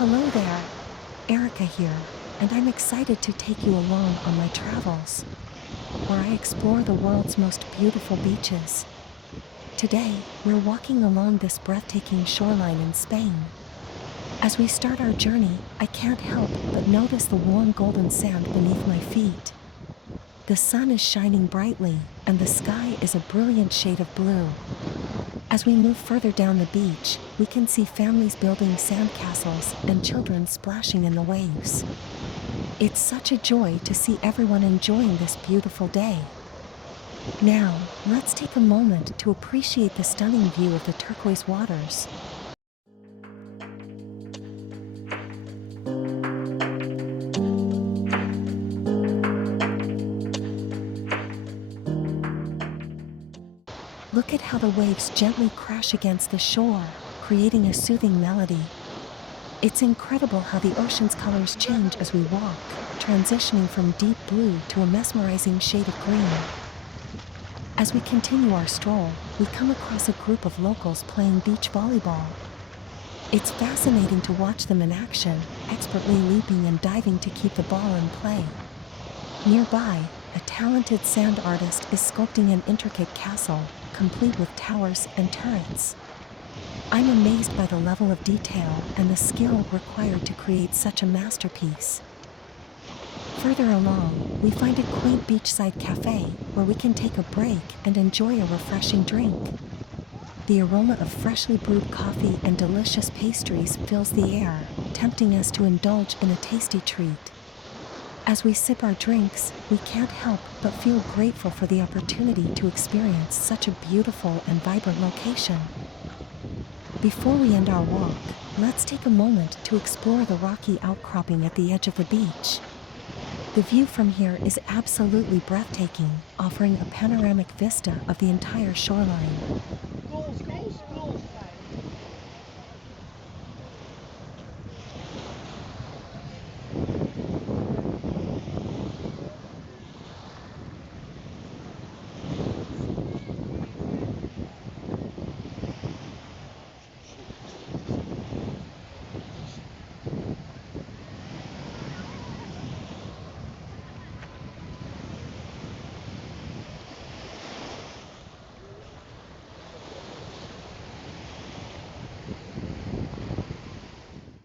Hello there, Erica here, and I'm excited to take you along on my travels, where I explore the world's most beautiful beaches. Today, we're walking along this breathtaking shoreline in Spain. As we start our journey, I can't help but notice the warm golden sand beneath my feet. The sun is shining brightly, and the sky is a brilliant shade of blue. As we move further down the beach, we can see families building sandcastles and children splashing in the waves. It's such a joy to see everyone enjoying this beautiful day. Now, let's take a moment to appreciate the stunning view of the turquoise waters. Look at how the waves gently crash against the shore, creating a soothing melody. It's incredible how the ocean's colors change as we walk, transitioning from deep blue to a mesmerizing shade of green. As we continue our stroll, we come across a group of locals playing beach volleyball. It's fascinating to watch them in action, expertly leaping and diving to keep the ball in play. Nearby, a talented sand artist is sculpting an intricate castle, complete with towers and turrets. I'm amazed by the level of detail and the skill required to create such a masterpiece. Further along, we find a quaint beachside cafe where we can take a break and enjoy a refreshing drink. The aroma of freshly brewed coffee and delicious pastries fills the air, tempting us to indulge in a tasty treat. As we sip our drinks, we can't help but feel grateful for the opportunity to experience such a beautiful and vibrant location. Before we end our walk, let's take a moment to explore the rocky outcropping at the edge of the beach. The view from here is absolutely breathtaking, offering a panoramic vista of the entire shoreline.